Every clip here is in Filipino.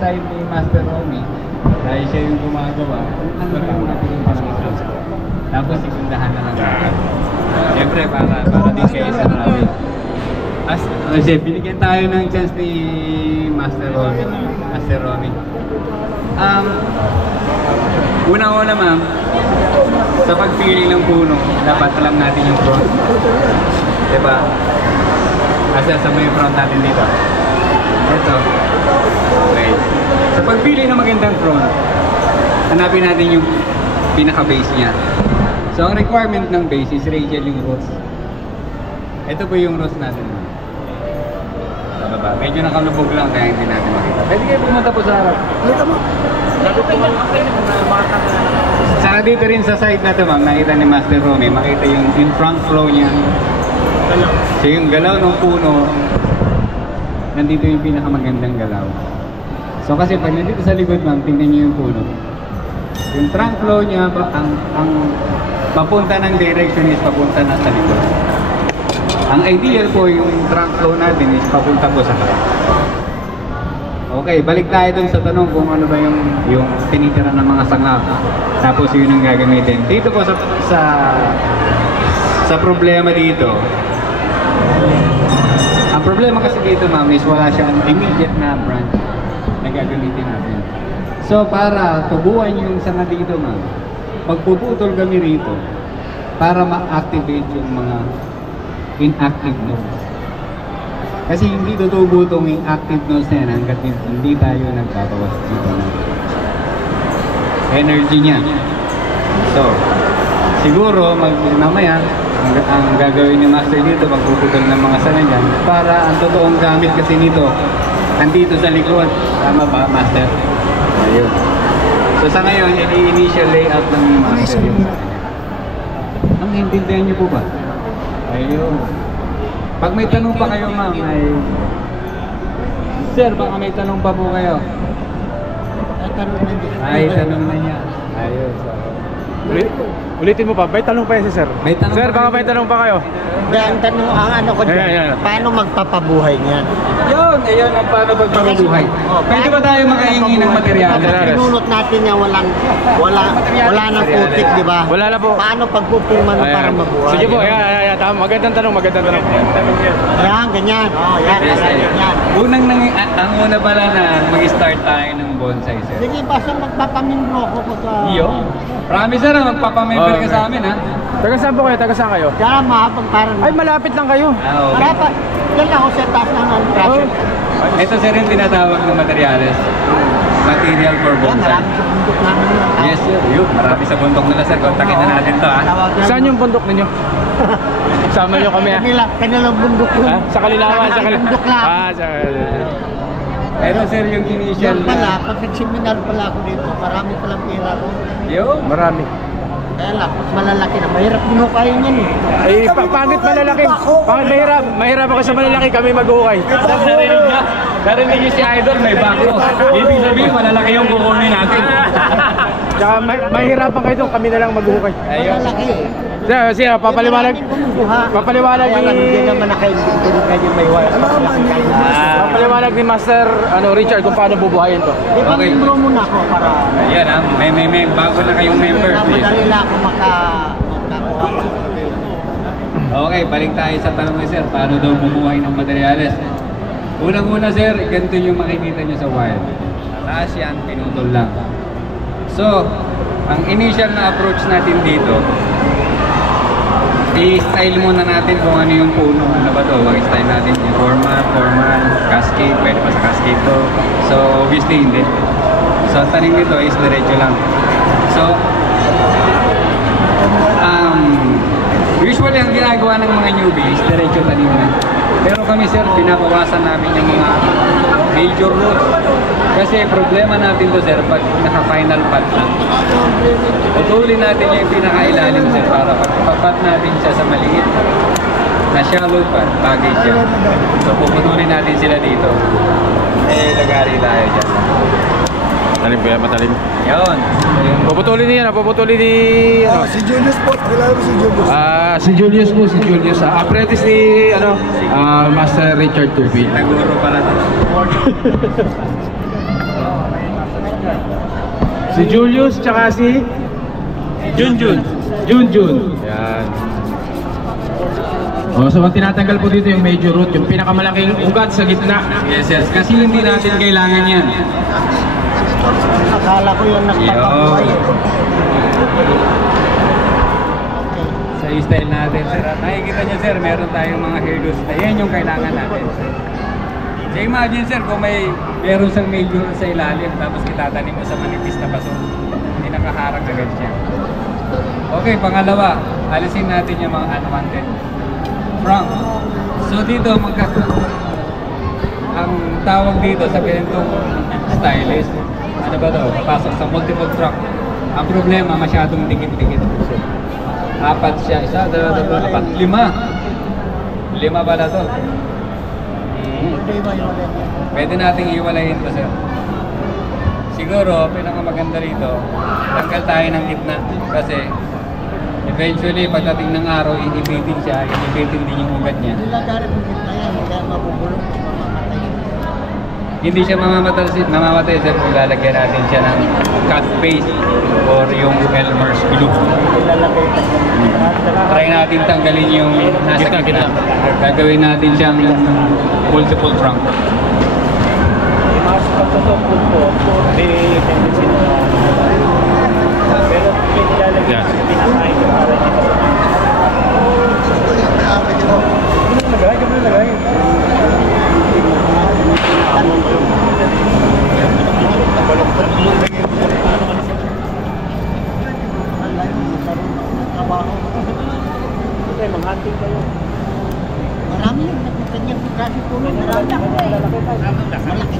side ni Master Romy, dahil siya yung gumagawa, magkakaroon natin yung pangalan. Tapos sikundahan na lang natin. Siyempre, para din kayo sa namin. Kasi binigyan tayo ng chance ni Master Romy. Una-una ma'am, sa pagpili ng puno, dapat alam natin yung front. Diba? Kasi sa may front natin dito. Ito. Okay. Sa pagpili ng magandang front, hanapin natin yung pinaka-base niya. So ang requirement ng base is radial yung roots. Ito po yung roots natin. Sa baba. Medyo nakalubog lang kaya hindi natin makita. Pwede kayo pumunta po sa harap. Halika mo. Saka dito rin sa side na ito ma'am, nakita ni Master Romy, makita yung front flow niya. So yung galaw ng puno, nandito yung pinakamagandang galaw. So kasi pag nandito sa likod ma'am, tingnan niyo yung puno. Yung trunk flow niya, ang papunta ng direction is papunta na sa likod. Ang ideal po yung trunk flow natin is papunta po sa harap. Okay, balik tayo dun sa tanong kung ano ba yung tinitira ng mga sanga. Tapos yun ang gagamitin. Dito po sa problema dito. Ang problema kasi dito ma'am is wala siyang immediate na branch na gagamitin natin. So para tubuan yung sanga dito ma'am, magpuputol kami rito para ma-activate yung mga inactive nodes. Kasi hindi tutubo itong active nodes na yan hanggat hindi tayo nagbabawas dito ng energy niya. So, siguro mamaya ang gagawin ni Master dito, magpuputol ng mga sanga niyan para ang totoong gamit kasi nito nandito sa likod. Tama ba, Master? Ayun. So sa ngayon, initial layout ng Master yun. Ang intindihan niyo po ba? Ayun. Pag may tanong pa kayo ma'am, Sir, baka may tanong pa po kayo. Tanong na niya. Ayun. Ulitin mo pa, may tanong pa yan si Sir. Sir, baka may tanong pa kayo. Ang tanong, ang ano ko dyan, paano magpapabuhay niyan? Ayun ang paano magpapabuhay. Pwede ba tayo makahingi ng material? Pinunot natin niya, wala nang putik, di ba? Wala na po. Paano pagpupuman mo para mabuhay? Sige po, yan. Magandang tanong. Yan, ganyan. Ganyan. Ang una pala na mag-start tayo ng bonsai, sir. Sige, basta magpapamimbro ako pagka... Promise sir, magpapamember ka sa amin ha. Taga saan po kayo? Taga saan kayo? Kaya mahabang parang... Ay, malapit lang kayo. Okay. Malapit. Yan lang ako sa taas ng trasyon. Ito sir yung tinatawag ng materials. Material for Yan, bonsai. marami sa bundok namin yun. Yes sir, marami sa bundok nila sir. Kontakin na natin to ha. Saan yung bundok ninyo? Sama nyo kami ha? Kanilang bundok yun. Sa Kalilawan? Bundok lang. Ito sir yung initial Yan pala, pag nag-seminar pala ako dito, marami palang pera ko. Marami. Kaya lang, malalaki na. Mahirap din hukayin yan eh. Eh, pangit malalaki. Pangit mahirap. Mahirap ako sa malalaki, kami mag-uhukay. Narinig niyo si Idol, may bako. Ibig sabihin, malalaki yung kukunin natin. Tsaka mahirapan kayo doon, kami na lang mag-uhukay. Malalaki eh. Siya, papaliwanag Hindi naman nakaintindi kayo may wala. Papaliwanag ni Master Richard kung paano bubuhayin to. Di ba membro muna ako para... Ayan ha, may bago na kayong member. Madali lang ako Okay, balik tayo sa tanong ni sir, paano daw bumuhay ng materyales? Unang-una sir, ganito yung makikita nyo sa wire. Taas yan, pinutol lang. So, ang initial na approach natin dito, i-style muna natin kung ano yung puno. Ano ba to? Mag-style natin yung formal, cascade, pwede pa sa cascade to. So, obviously hindi. So, ang tanim nito is diretso lang. So, usually ang ginagawa ng mga newbies, diretso taniman. Pero kami sir, pinabawasan namin yung mga major roots. Kasi problema natin to sir, pag naka-final pat na. Putulin natin yung pinakailalim sir para pagpapat natin siya sa maliit na shallow pat, bagay siya. So puputulin natin sila dito. Lagari tayo dyan. Matalim po yan, matalim. Yun. Puputulin niya, puputulin ni... Si Julius po, kailangan ko si Julius. Si Julius. Apprentice ni, Master Richard Tupi. Naguro pala to. Si Julius, tsaka si Junjun. Yan. So ang tinatanggal po dito yung major root, yung pinakamalaking ugat sa gitna. Yes, yes. Kasi hindi natin kailangan yan. Akala ko yung nagpapabuhay. Sa style natin, sir. Nakikita niyo, sir, meron tayong mga hairdos na yan yung kailangan natin. So imagine, sir, kung meron sang major sa ilalim tapos itatanim mo sa manipis na baso, hindi nakaharang agad siya. Okay, pangalawa, alisin natin yung mga unwanted front. So dito, ang tawag dito sa ganitong style is, ano ba daw, papasok sa multiple truck. Ang problema, masyadong dikit-dikit. Apat siya, isa, dalawa, apat, lima pala to. Pwede nating iwalayin to, sir. Siguro, pinakamaganda rito, tanggal tayo ng gitna. Kasi, eventually, pagdating ng araw, inibitin siya, inibitin din yung ugat niya. Hindi siya mamamatay, sir, kung lalagyan natin siya ng cut paste or yung Elmer's glue. Try natin tanggalin yung nasa gitna. Gagawin natin siyang multiple trunk. Mas pagkasopod po, may tendency na pero nilalagyan sa pinakain ko para hindi pa lagay. Mag-hunting kayo. Marami yung nagkakanyang kasi po. Malaki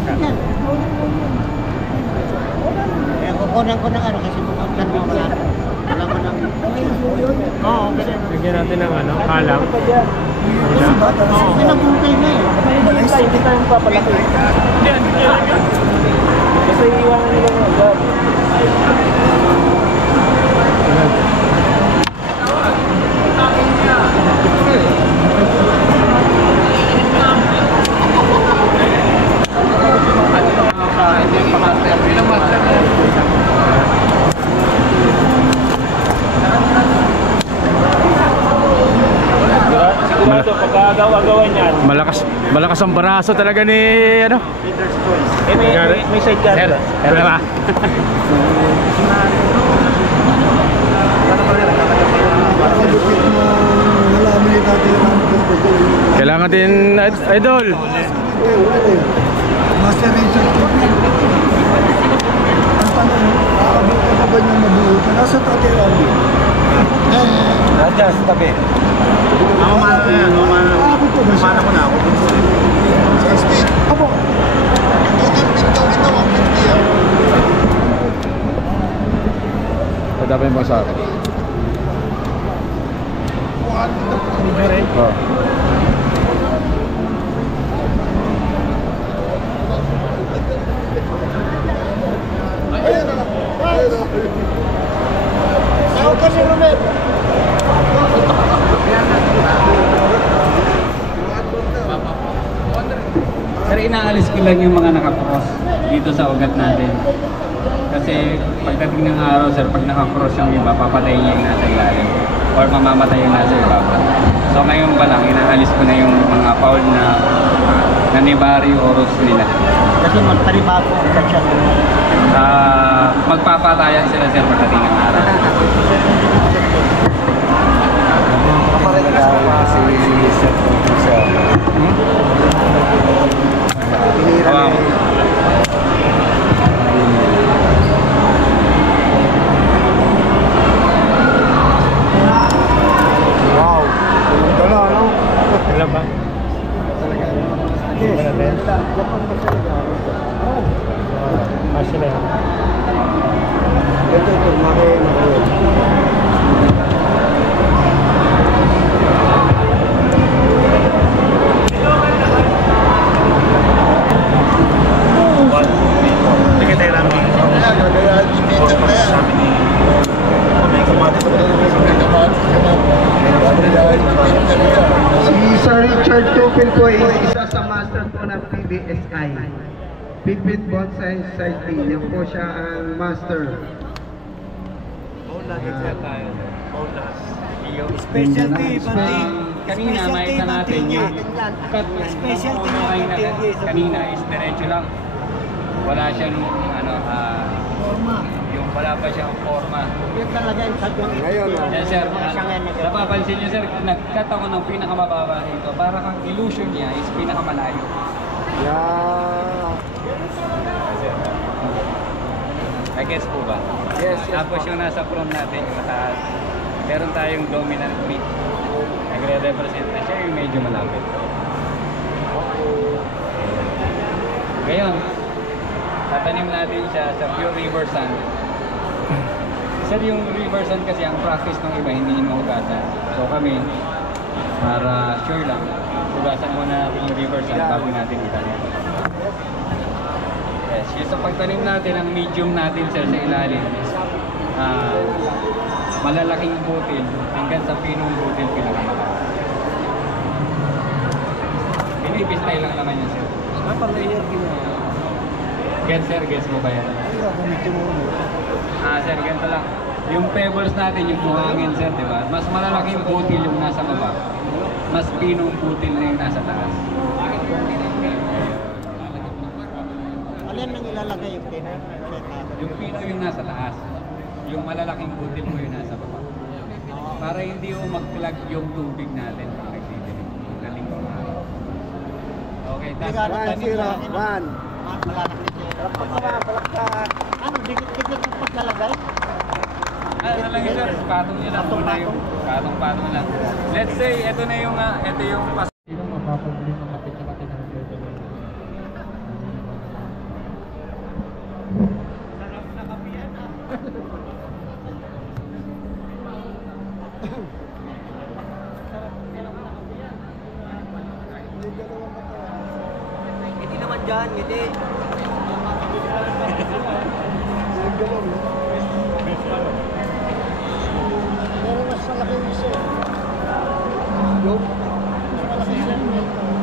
po yan. Eh, kukunan ko ng ano kasi pupuntan mo wala mo ng... Oo, ganyan. Bigyan natin ng kalang. Pinabukay na eh. Hindi tayo papalaki. Kasi iiwangan nila ng agad. Malakas ang baraso talaga ni Leader's choice. May side guard. Sir, ba? Kailangan din idol. Master Richard Tupin. Ang tanong, aabot ka pa ba niya mabuo? Nasa Tatay Randy. Radya, sa tabi. Ako mana na yan. Aabot ka ba siya? Mana ko na ako. 60. Apo. Dapat yung bang sa akin? Oh. Sir, inaalis ko lang yung mga nakakross dito sa ugat natin. Kasi pagdating ng araw, sir, pag nakakross yung iba, papatayin niya yung nasa ilalim or mamamatay yung nasa ibaba. So ngayon pa lang, inaalis ko na yung mga foul na nanibari oros nila. Kasi magpanibago ang kachat. Magpapatayan sila, sir, pagdating ng araw. Wow. Wow. Dala, no? Dala ba? Masya na yan. Ito, Si Sir Richard Tupin po ay isa sa master po ng PBSI. Pigment Bonsai Side B. Yan po siya ang master. Specialty, Kanina makita natin yung cut Specialty ng natin kanina is diretso lang. Wala siyang forma. yung wala pa siyang forma. Yun talaga yung sadyang Ngayon, Yes sir, napapansin niyo sir, nag-cut ako ng pinakamababa dito para kang illusion niya is pinakamalayo. yeah. I-guess po ba? Yes, yes. Tapos yung nasa prom natin, yung mataas, meron tayong dominant beat. Nagre-represent na siya yung medyo malapit. Ngayon, tatanim natin siya sa pure river sand. Sir, yung river sand kasi ang practice ng iba, hindi hinuhugasan. So kami, para sure lang, hugasan muna natin yung river sand bago natin itanim. Yes, yung sa pagtanim natin, ang medium natin sir sa ilalim is malalaking butil hanggang sa pinong butil pinakamalakas. Binibistay lang naman yun sir. Pang-layer ginawa. Guess mo ba yan? Sir, ganito lang. Yung pebbles natin, yung buhangin sir, di ba? Mas malalaking butil yung nasa baba. Mas pinong butil na yung nasa taas. Alin nang ilalagay yung pina? Yung pino yung nasa taas. Yung malalaking butil mo yung nasa baba. Para hindi mo mag-clog yung tubig natin pag nagtitinig. Galing mo. Okay, tapos One. Ano, dikit-dikit ang paglalagay? ano lang yun sir, patong nyo lang muna yung patong lang. Let's say, ito na yung, ito yung Sino mapapabili ng kapit na kapit ng pwede? Hindi naman dyan, hindi. Pero mas malaki yung isa. Yung? Mas malaki yung isa.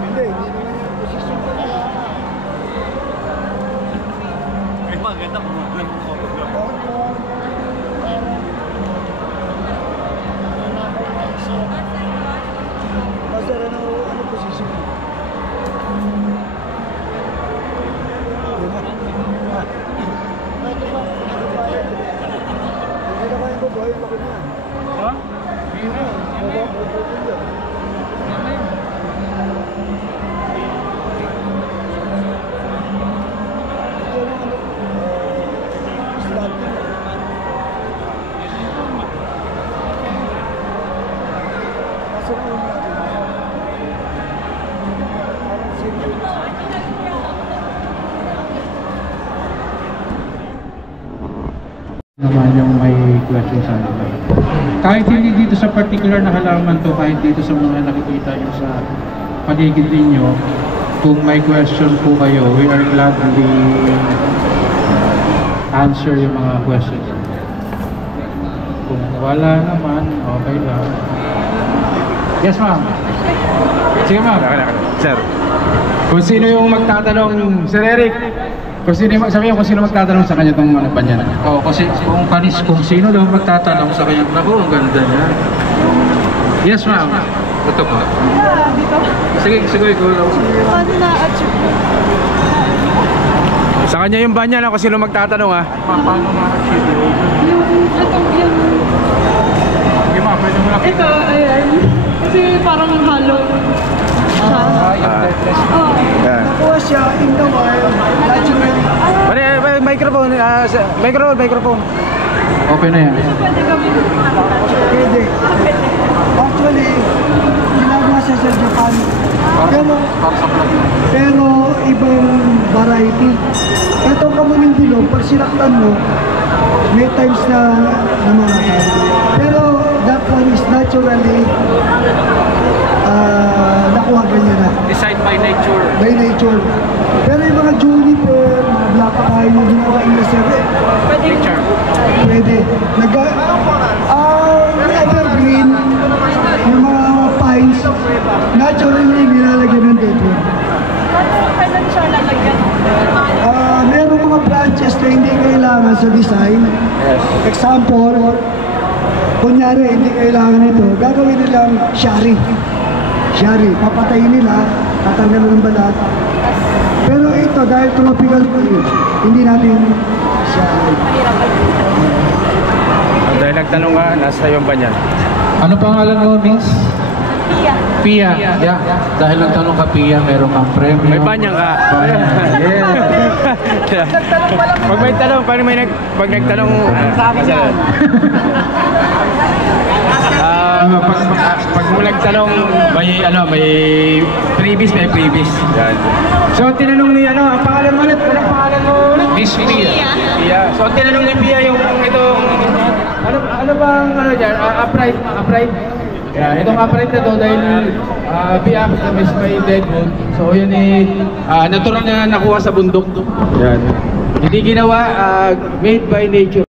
Hindi naman yung posisyon ko na. Ay, maganda kung lang photograph. Master, ano posisyon mo? Ha? Biro. Naman yung may question sa akin. Kahit hindi dito sa particular na halaman to, kahit dito sa mga nakikita nyo sa paligid ninyo, kung may question po kayo, we are gladly answer yung mga questions. Kung wala naman, okay lang. Yes ma'am. Sige ma'am. Sir, kung sino yung magtatanong, Sir Eric, kung sino magtatanong sa kanya itong ano ba niya? Oo, kasi kung sino daw magtatanong sa kanya, naku, ang ganda niya. Yes ma'am. Ito po. Sige, ikaw lang. Paano na-achieve mo? Sa kanya yung banya na kung sino magtatanong ha. Paano ma-achieve yun? Yung Sige ma'am, pwede mo lang. ito, ayan. Kasi parang hollow siya. Oo. Nakuha siya in the wild, naturally. Microphone. Okay na yan. Pwede kami Pwede. Actually, ginagawa siya sa Japan. Pero ibang variety. Itong kamuning bilog, pag sinaktan mo, may times na namamatay. Pero that one is naturally nakuha ganyan na. Decide by nature. By nature. Pero yung mga juniper, mga black pine, yung ginawa in the serve, Nature. pwede. Yung evergreen, yung mga pines, naturally nilalagyan ng dead wood. Kailan siya lalagyan? sa design. Example, kunyari, hindi kailangan ito, gagawin nilang shari. Shari, papatayin nila, tatanggalin ng balat. Pero ito, dahil tropical food, hindi natin shari. Dahil nagtanong ka, nasa yung ba niyan? Ano pangalan mo, Miss? Pia. Yeah. Dahil nagtanong ka, Pia, meron kang premyo. May banyang ka. Pag may tanong, pag nagtanong sa akin yan. Pag mo nagtanong, may previous, may previous. Yan. So tinanong ni ang pangalan mo ulit, anong pangalan mo ulit? Miss Pia. Pia. So tinanong ni Pia yung itong ano bang diyan? Upright. Yeah, itong upright na to dahil Pia may deadwood. So yun natural na nakuha sa bundok. Yan. Hindi ginawa made by nature.